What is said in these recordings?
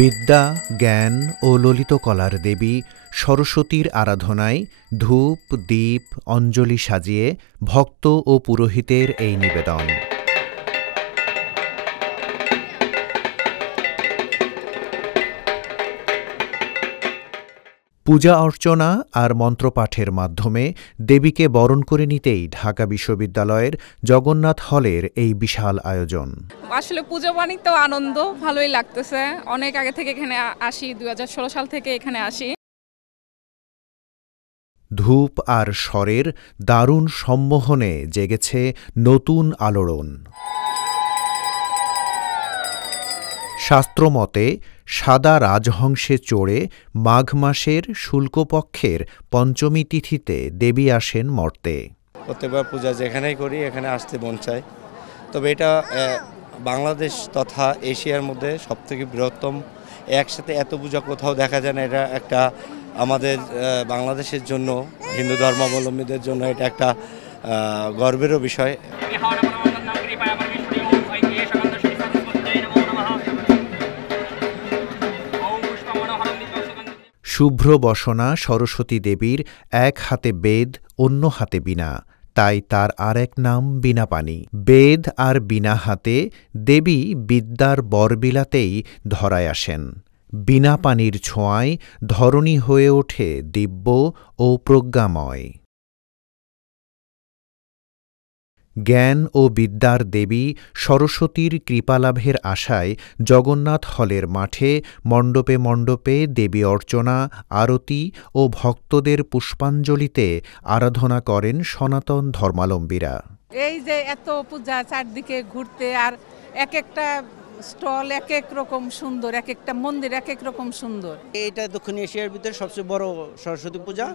বিদ্যা, জ্ঞান ও ললিতকলার দেবী সরস্বতীর আরাধনায় ধূপ, দীপ, অঞ্জলি সাজিয়ে ভক্ত ও পুরোহিতের এই নিবেদন। পূজা অর্চনা আর মন্ত্রপাঠের মাধ্যমে দেবীকে বরণ করে নিতেই ঢাকা বিশ্ববিদ্যালয়ের জগন্নাথ হলের এই বিশাল আয়োজন। আসলে পুজো মানেই তো আনন্দ, ভালোই লাগতেছে। অনেক আগে থেকে এখানে আসি, 2016 সাল থেকে এখানে আসি। ধূপ আর স্বরের দারুণ সম্মোহনে জেগেছে নতুন আলোড়ন। শাস্ত্রমতে সাদা রাজহংসে চড়ে মাঘ মাসের শুল্কপক্ষের পঞ্চমী তিথিতে দেবী আসেন মর্তে। প্রত্যেকবার পূজা যেখানেই করি এখানে আসতে মন চায়। তবে এটা বাংলাদেশ তথা এশিয়ার মধ্যে সবথেকে বৃহত্তম, একসাথে এত পূজা কোথাও দেখা যায় না। এটা একটা আমাদের বাংলাদেশের জন্য, হিন্দু ধর্মাবলম্বীদের জন্য এটা একটা গর্বেরও বিষয়। শুভ্র বসনা সরস্বতী দেবীর এক হাতে বেদ, অন্য হাতে বীণা, তাই তার আর এক নাম বীণাপাণি। বেদ আর বীণা হাতে দেবী বিদ্যার বরবিলাতেই ধরায় আসেন। বীণাপাণির ছোঁয়ায় ধরণী হয়ে ওঠে দিব্য ও প্রজ্ঞাময়। জ্ঞান ও বিদ্যার দেবী সরস্বতীর কৃপালাভের আশায় জগন্নাথ হলের মাঠে মণ্ডপে মণ্ডপে দেবী অর্চনা, আরতি ও ভক্তদের পুষ্পাঞ্জলিতে আরাধনা করেন সনাতন ধর্মাবলম্বীরা। এই যে এত পূজা চারদিকে ঘুরতে, আর এক একটা স্টল এক এক রকম সুন্দর, এক একটা মন্দির এক এক রকম সুন্দর। এটা দক্ষিণ এশিয়ার ভিতরে সবচেয়ে বড় সরস্বতী পূজা।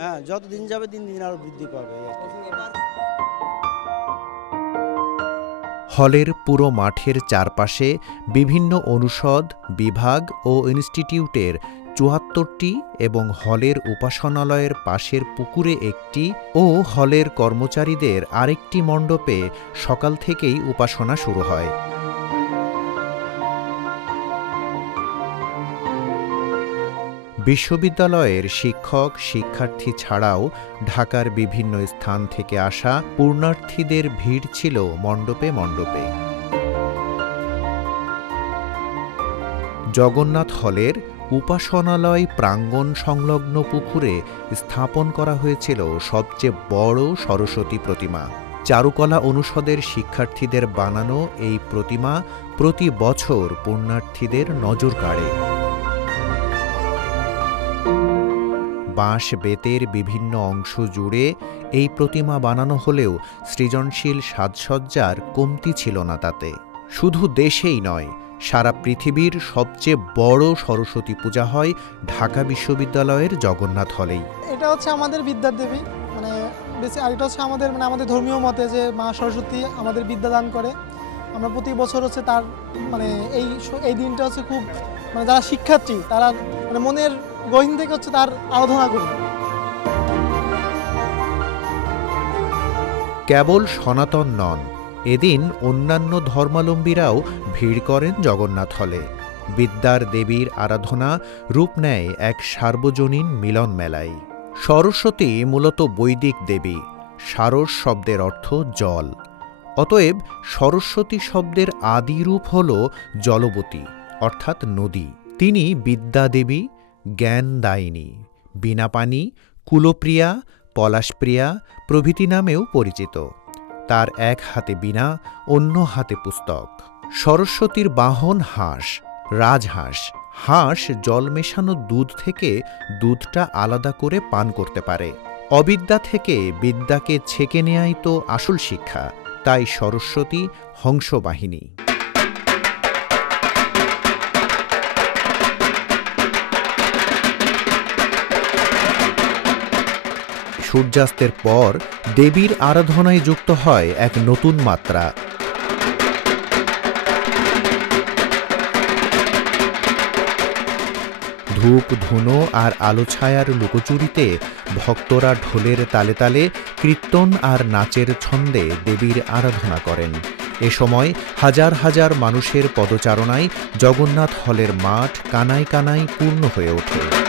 হ্যাঁ, যতদিন যাবে দিন দিন আরো বৃদ্ধি পাবে। হলের পুরো মাঠের চারপাশে বিভিন্ন অনুষদ, বিভাগ ও ইনস্টিটিউটের ৭৪টি এবং হলের উপাসনালয়ের পাশের পুকুরে একটি ও হলের কর্মচারীদের আরেকটি মণ্ডপে সকাল থেকেই উপাসনা শুরু হয়। বিশ্ববিদ্যালয়ের শিক্ষক, শিক্ষার্থী ছাড়াও ঢাকার বিভিন্ন স্থান থেকে আসা পূর্ণার্থীদের ভিড় ছিল মণ্ডপে মণ্ডপে। জগন্নাথ হলের উপাসনালয় প্রাঙ্গণ সংলগ্ন পুকুরে স্থাপন করা হয়েছিল সবচেয়ে বড় সরস্বতী প্রতিমা। চারুকলা অনুষদের শিক্ষার্থীদের বানানো এই প্রতিমা প্রতি বছর পূর্ণার্থীদের নজর কাড়ে। বাঁশ বেতের বিভিন্ন অংশ জুড়ে এই প্রতিমা বানানো হলেও সৃজনশীল সাজসজ্জার কমতি ছিল না তাতে। শুধু দেশেই নয়, সারা পৃথিবীর সবচেয়ে বড় সরস্বতী পূজা হয় ঢাকা বিশ্ববিদ্যালয়ের জগন্নাথ হলেই। এটা হচ্ছে আমাদের বিদ্যার দেবী, আর এটা হচ্ছে আমাদের ধর্মীয় মতে যে মা সরস্বতী আমাদের বিদ্যা দান করে। আমরা প্রতি বছর হচ্ছে তার এই দিনটা হচ্ছে খুব যারা শিক্ষার্থী তারা মনের গহীন থেকে হচ্ছে তার আরাধনা করি। কেবল সনাতন নন, এদিন অন্যান্য ধর্মাবলম্বীরাও ভিড় করেন জগন্নাথ হলে। বিদ্যার দেবীর আরাধনা রূপ নেয় এক সার্বজনীন মিলন মেলায়। সরস্বতী মূলত বৈদিক দেবী। সারস শব্দের অর্থ জল। অতএব সরস্বতী শব্দের আদি রূপ হল জলবতী, অর্থাৎ নদী। তিনি বিদ্যা দেবী, জ্ঞানদায়িনী, বীণাপাণি, কুলপ্রিয়া, পলাশপ্রিয়া প্রভৃতি নামেও পরিচিত। তার এক হাতে বীণা, অন্য হাতে পুস্তক। সরস্বতীর বাহন হাঁস, রাজহাঁস। হাঁস জল মেশানো দুধ থেকে দুধটা আলাদা করে পান করতে পারে। অবিদ্যা থেকে বিদ্যাকে ছেঁকে নেয়াই তো আসল শিক্ষা, তাই সরস্বতী হংসবাহিনী। সূর্যাস্তের পর দেবীর আরাধনায় যুক্ত হয় এক নতুন মাত্রা। ধূপ, ধুনো আর আলো ছায়ার লুকোচুরিতে ভক্তরা ঢোলের তালে তালে কীর্তন আর নাচের ছন্দে দেবীর আরাধনা করেন। এ সময় হাজার হাজার মানুষের পদচারণায় জগন্নাথ হলের মাঠ কানায় কানায় পূর্ণ হয়ে ওঠে।